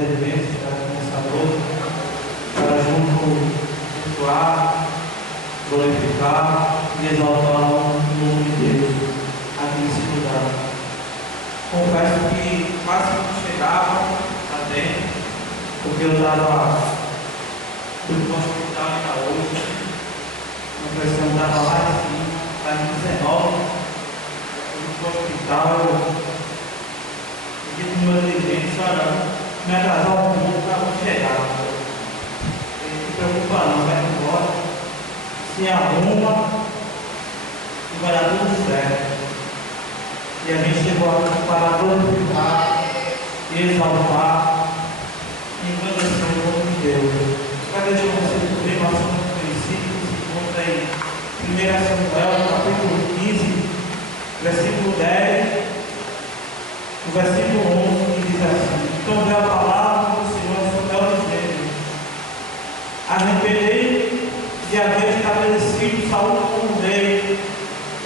eventos aqui nessa noite, para junto cultuar, glorificar e exaltar o nome de Deus aqui nesse lugar. Confesso que quase não chegava a tempo, porque eu estava no hospital ainda hoje, a pressão estava lá em cima, está em 19, no hospital, eu pedi para o meu dirigente, olha, me atrasar um pouco para não chegar. Ele não se preocupa não, vai embora, se arruma e vai dar tudo certo. E a gente chegou aqui para glorificar e exaltar e engrandecer o nome de Deus. Para deixar você cobrir nosso princípio, se encontra em 1 Samuel, capítulo 15, versículo 10, o versículo 11, que diz assim: então veio a palavra do Senhor Samuel dizendo: arrependei de haver estabelecido Saul como rei,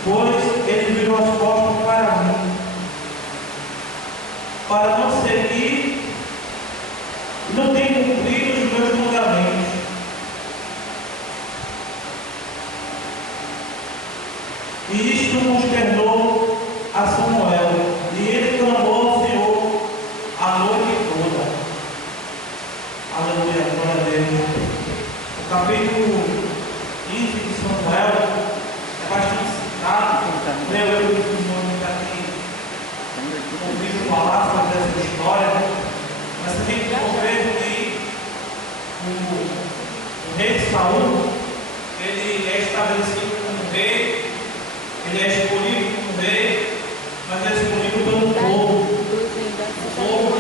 pois ele virou as costas para mim, para não seguir, não tem cumprido os meus mandamentos. E isto consternou a Samuel, e ele clamou ao Senhor a noite toda. Aleluia, glória a Deus. O capítulo 15 de Samuel é bastante citado. Eu que está aqui ouvindo falar sobre essa história, mas também compreendo que o rei Saul, ele é estabelecido como rei, ele é escolhido como rei, mas é escolhido pelo povo. O povo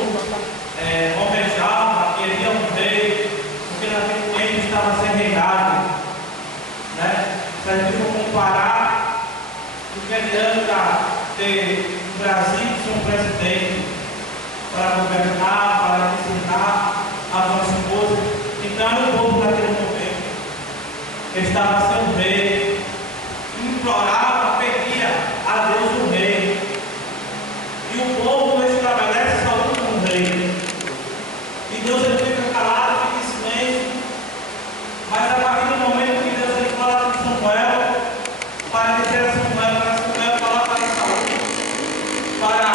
almejava, queria um rei, porque naquele tempo estava sem reinado, né? Se a gente for comparar, o que adianta ter o Brasil ser um presidente para governar, para ensinar as nossas coisas? Então o povo naquele momento estava sem um rei, implorava, pedia a Deus o rei, e o povo não estabelece Saul como rei, e Deus ele fica calado, fica em silêncio. Mas a partir do momento que Deus ele fala com Samuel, para dizer a Samuel, para Samuel falar para Saul, para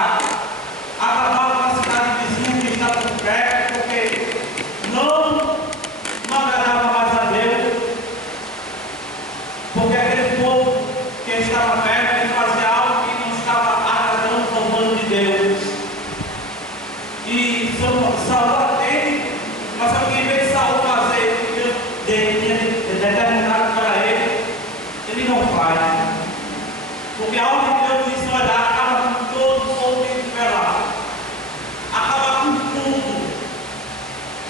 acabar com a cidade vizinha que está por perto, porque não agradava mais a Deus, porque aquele povo que estava perto, ele fazia algo que não estava agradando ao plano de Deus. E Saul atende, mas só que em vez de Saul fazer o que Deus tinha determinado para ele, ele não faz. Porque a ordem de Deus diz: olha, acaba com todo o povo que estiver lá, acaba com tudo,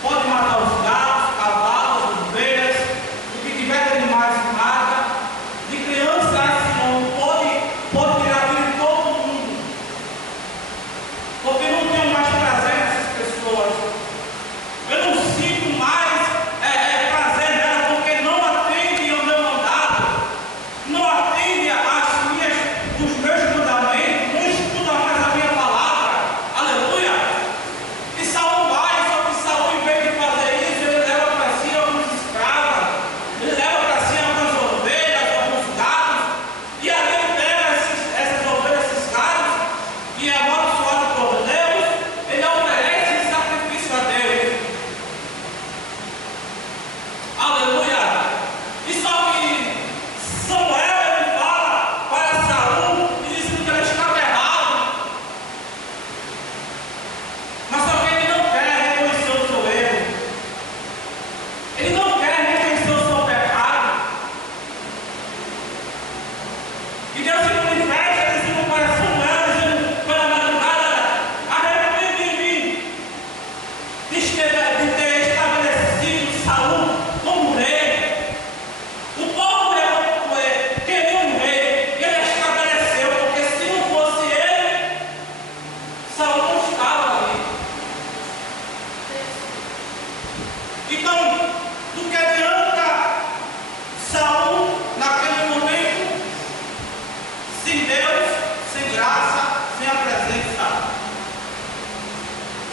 pode matar os gatos, cavalos, as ovelhas, o que tiver de animais mata, de crianças não pode tirar a vida de todo mundo, porque não tenho mais prazer nessas pessoas, eu não sinto mais prazer nelas, porque não atende ao meu mandado, não atende os meus mandamentos, não estuda mais a minha palavra, aleluia. E Saul vai, só que Saul, em vez de fazer isso, ele leva para si alguns escravos, ele leva para si algumas ovelhas, alguns gatos, e ali ele pega essas ovelhas, esses gatos, e é amaldiçoado por Deus, ele oferece em sacrifício a Deus, aleluia. E só que Samuel ele fala para Saul e diz que ele estava errado, mas só que ele não quer reconhecer o seu erro, ele não quer reconhecer o seu pecado. E Deus se manifesta dizendo para Samuel, dizendo pela madrugada: arrepende de mim, de ter estabelecido Saul como rei. O povo queria um rei, e ele estabeleceu, porque se não fosse ele, Saul não estava ali. Então, do que adianta Saul naquele momento, sem Deus, sem graça, sem a presença?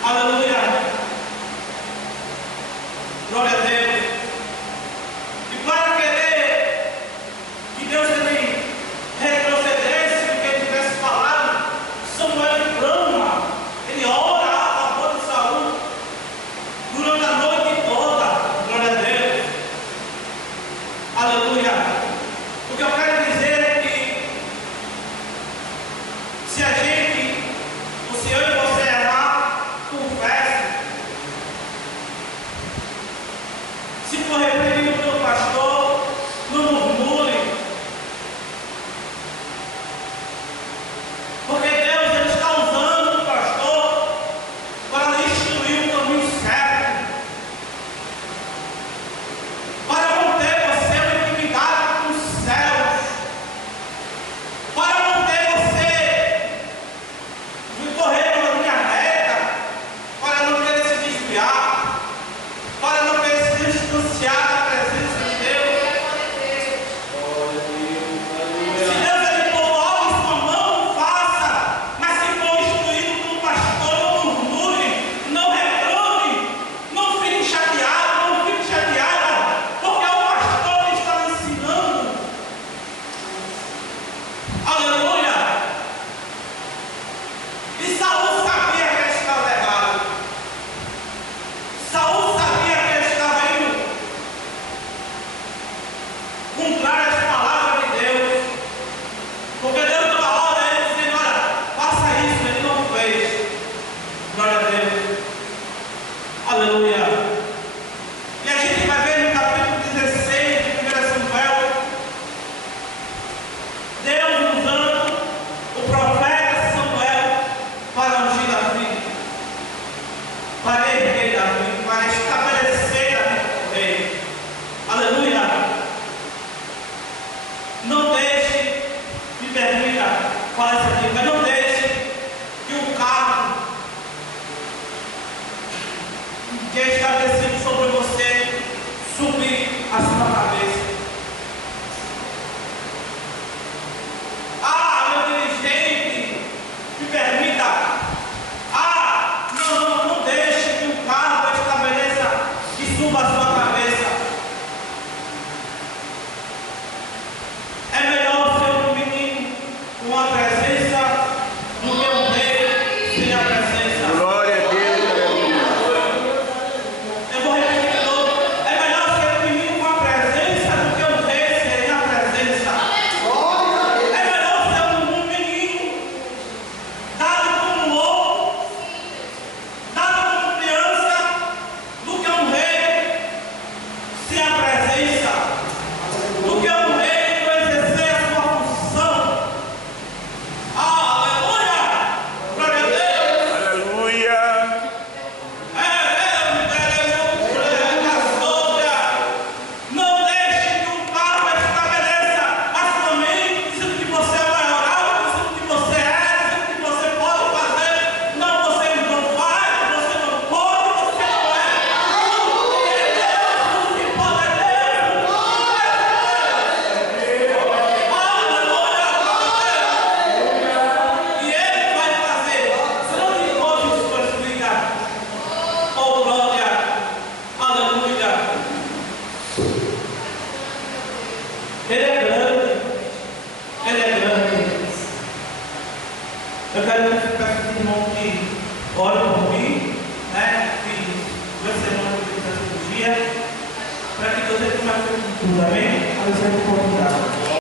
Aleluia. que é estabelecido sobre você subir a sua cabeça. Ah, meu dirigente, me permita. Ah, não deixe que o carro estabeleça e suba a sua cabeça. É melhor ser um menino com a presença do que um rei sem a presença. Glória a Deus, aleluia. Eu vou repetir de novo. É melhor ser um menino com a presença do que um rei sem a presença. É melhor ser um menino dado como louco, dado como criança, do que um rei sem a presença, do que um rei não exercer a sua função. Aleluia! Glória a Deus! Aleluia. Não deixe que o carro estabeleça a sua mente, dizendo que você é maioral, dizendo que você é, dizendo que você pode fazer. Não, você não faz, você não pode, você não é. Tudo que é Deus, tudo que pode é Deus. Aleluia! E Ele vai fazer grandes coisas em suas vidas. Oh, glória! Aleluia! Ele é grande. Ele é grande. Eu quero pedir esse irmão que ore por mim, né? Fiz 2 semanas de cirurgia, para que Deus comece a tudo, amém? A você é convidado.